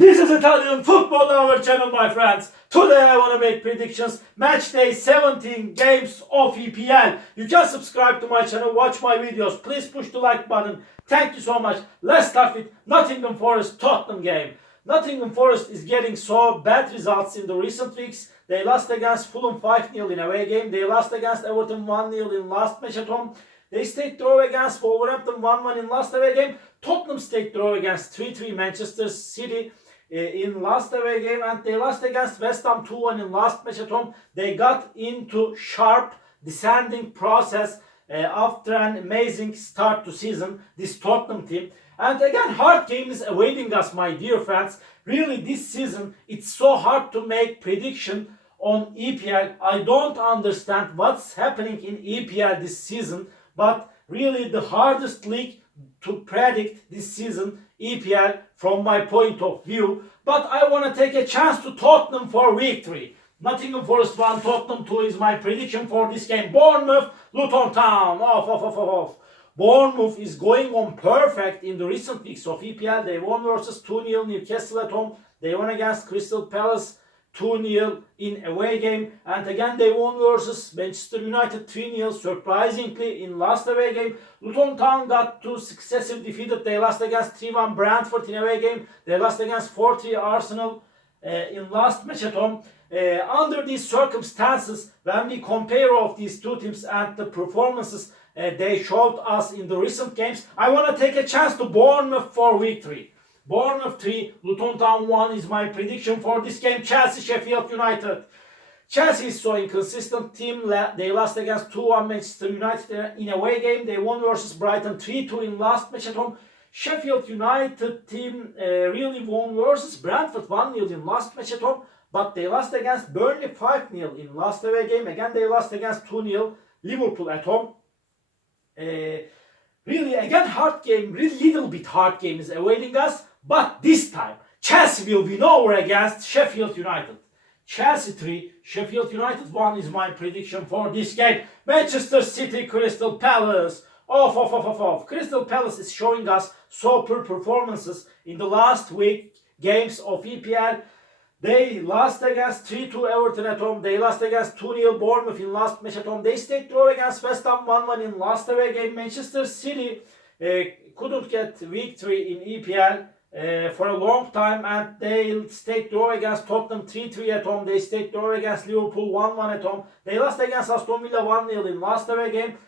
This is Italian football our channel, my friends. Today I want to make predictions. Match day 17 games of EPL. You can subscribe to my channel, watch my videos. Please push the like button. Thank you so much. Let's start with Nottingham Forest Tottenham game. Nottingham Forest is getting so bad results in the recent weeks. They lost against Fulham 5-0 in away game. They lost against Everton 1-0 in last match at home. They stayed draw against Wolverhampton 1-1 in last away game. Tottenham stayed draw against 3-3 Manchester City in last away game, and they lost against West Ham 2-1 in last match at home. They got into sharp descending process after an amazing start to season, this Tottenham team. And again, hard game is awaiting us, my dear fans. Really, this season, it's so hard to make prediction on EPL. I don't understand what's happening in EPL this season, but really the hardest league to predict this season, EPL, from my point of view. But I want to take a chance to Tottenham for victory. Nottingham Forest 1, Tottenham 2 is my prediction for this game. Bournemouth, Luton Town, off. Bournemouth is going on perfect in the recent weeks of EPL. They won versus 2-0 Newcastle at home. They won against Crystal Palace 2-0 in away game, and again they won versus Manchester United 3-0 surprisingly in last away game. Luton Town got two successive defeated. They lost against 3-1 Brentford in away game. They lost against 4-3 Arsenal in last match at home. Under these circumstances, when we compare of these two teams and the performances they showed us in the recent games, I want to take a chance to Bournemouth for victory. Bournemouth 3, Luton Town 1 is my prediction for this game. Chelsea, Sheffield United. Chelsea is so inconsistent team. They lost against 2-1 Manchester United in away game. They won versus Brighton 3-2 in last match at home. Sheffield United team really won versus Brentford 1-0 in last match at home. But they lost against Burnley 5-0 in last away game. Again, they lost against 2-0 Liverpool at home. Really, again, hard game, little bit hard game is awaiting us. But this time, Chelsea will win over against Sheffield United. Chelsea 3, Sheffield United 1 is my prediction for this game. Manchester City, Crystal Palace. Off. Crystal Palace is showing us super performances in the last week games of EPL. They lost against 3-2 Everton at home. They lost against 2-0 Bournemouth in last match at home. They stayed draw against West Ham 1-1 in last away game. Manchester City couldn't get victory in EPL for a long time, and they stayed draw against Tottenham 3-3 at home. They stayed draw against Liverpool 1-1 at home. They lost against Aston Villa 1-0 in last away game.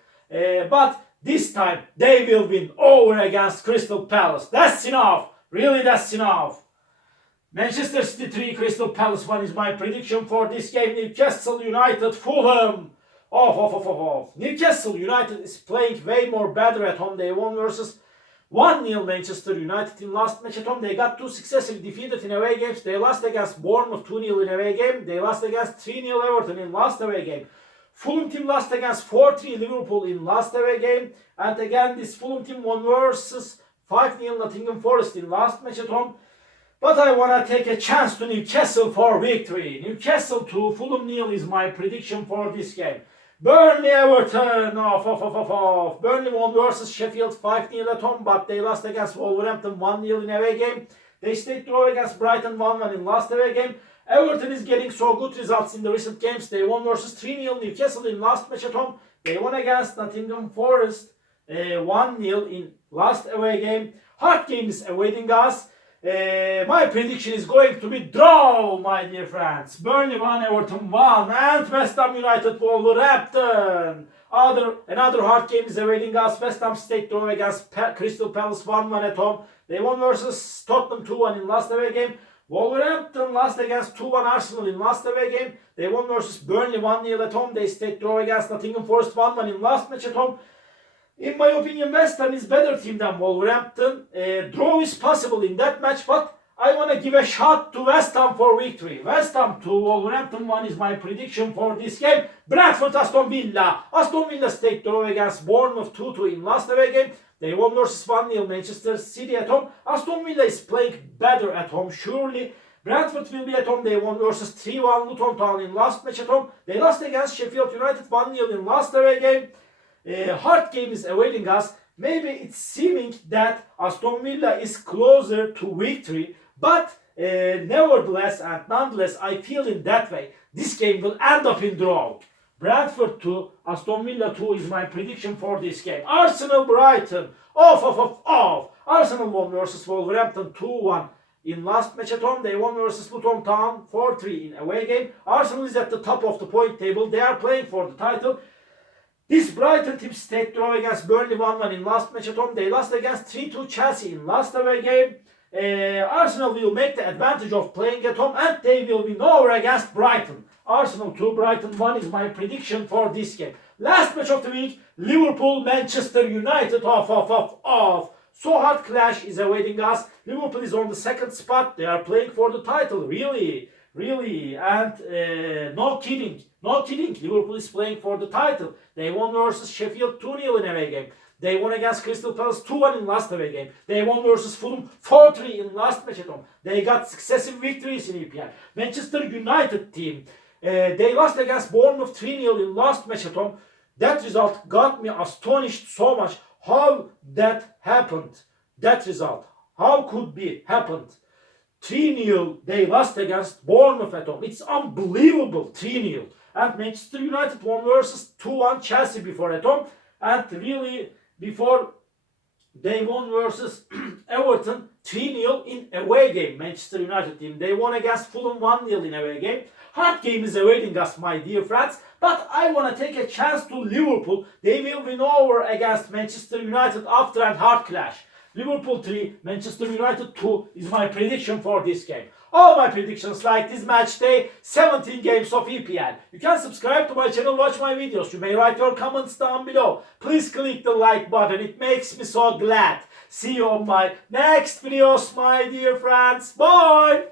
But this time they will win over against Crystal Palace. That's enough. Really, that's enough. Manchester City 3, Crystal Palace 1 is my prediction for this game. Newcastle United, Fulham. Off. Newcastle United is playing way more better at home. They won versus 1-0 Manchester United in last match at home. They got two successive defeated in away games. They lost against Bournemouth 2-0 in away game. They lost against 3-0 Everton in last away game. Fulham team lost against 4-3 Liverpool in last away game. And again, this Fulham team won versus 5-0 Nottingham Forest in last match at home. But I want to take a chance to Newcastle for victory. Newcastle 2, Fulham 0 is my prediction for this game. Burnley Everton, off. Burnley won versus Sheffield 5-0 at home, but they lost against Wolverhampton 1-0 in away game. They stayed draw against Brighton 1-1 in last away game. Everton is getting so good results in the recent games. They won versus 3-0 Newcastle in last match at home. They won against Nottingham Forest 1-0 in last away game. Hard game is awaiting us. My prediction is going to be draw, my dear friends. Burnley 1, Everton 1, and West Ham United Wolverhampton. Another hard game is awaiting us. West Ham stayed draw against Crystal Palace 1-1 at home. They won versus Tottenham 2-1 in last away game. Wolverhampton lost against 2-1 Arsenal in last away game. They won versus Burnley 1-0 at home. They stayed draw against Nottingham Forest 1-1 in last match at home. In my opinion, West Ham is better team than Wolverhampton. Draw is possible in that match, but I want to give a shot to West Ham for victory. West Ham 2, Wolverhampton 1 is my prediction for this game. Brentford, Aston Villa. Aston Villa stayed draw against Bournemouth 2-2 in last away game. They won versus 1-0 Manchester City at home. Aston Villa is playing better at home, surely. Brentford will be at home. They won versus 3-1 Luton Town in last match at home. They lost against Sheffield United 1-0 in last away game. Hard game is awaiting us. Maybe it's seeming that Aston Villa is closer to victory, but nevertheless and nonetheless, I feel in that way this game will end up in draw. Brentford 2, Aston Villa 2 is my prediction for this game. Arsenal Brighton, off. Arsenal won versus Wolverhampton 2-1 in last match at home. They won versus Luton Town 4-3 in away game. Arsenal is at the top of the point table. They are playing for the title. This Brighton team stayed draw against Burnley 1-1 in last match at home. They lost against 3-2 Chelsea in last away game. Arsenal will make the advantage of playing at home and they will win over against Brighton. Arsenal 2, Brighton 1 is my prediction for this game. Last match of the week, Liverpool, Manchester United, off. So hard clash is awaiting us. Liverpool is on the second spot. They are playing for the title. Really. And no kidding. Liverpool is playing for the title. They won versus Sheffield 2-0 in away game. They won against Crystal Palace 2-1 in last away game. They won versus Fulham 4-3 in last match at home. They got successive victories in EPL. Manchester United team, they lost against Bournemouth 3-0 in last match at home. That result got me astonished so much. How that happened? That result. How could be happened? 3-0 they lost against Bournemouth at home. It's unbelievable. 3-0. And Manchester United won versus 2-1 Chelsea before at home. And really before they won versus Everton 3-0 in away game. Manchester United team. They won against Fulham 1-0 in away game. Hard game is awaiting us, my dear friends. But I want to take a chance to Liverpool. They will win over against Manchester United after a hard clash. Liverpool 3, Manchester United 2 is my prediction for this game. All my predictions like this match day, 17 games of EPL. You can subscribe to my channel, watch my videos. You may write your comments down below. Please click the like button. It makes me so glad. See you on my next videos, my dear friends. Bye!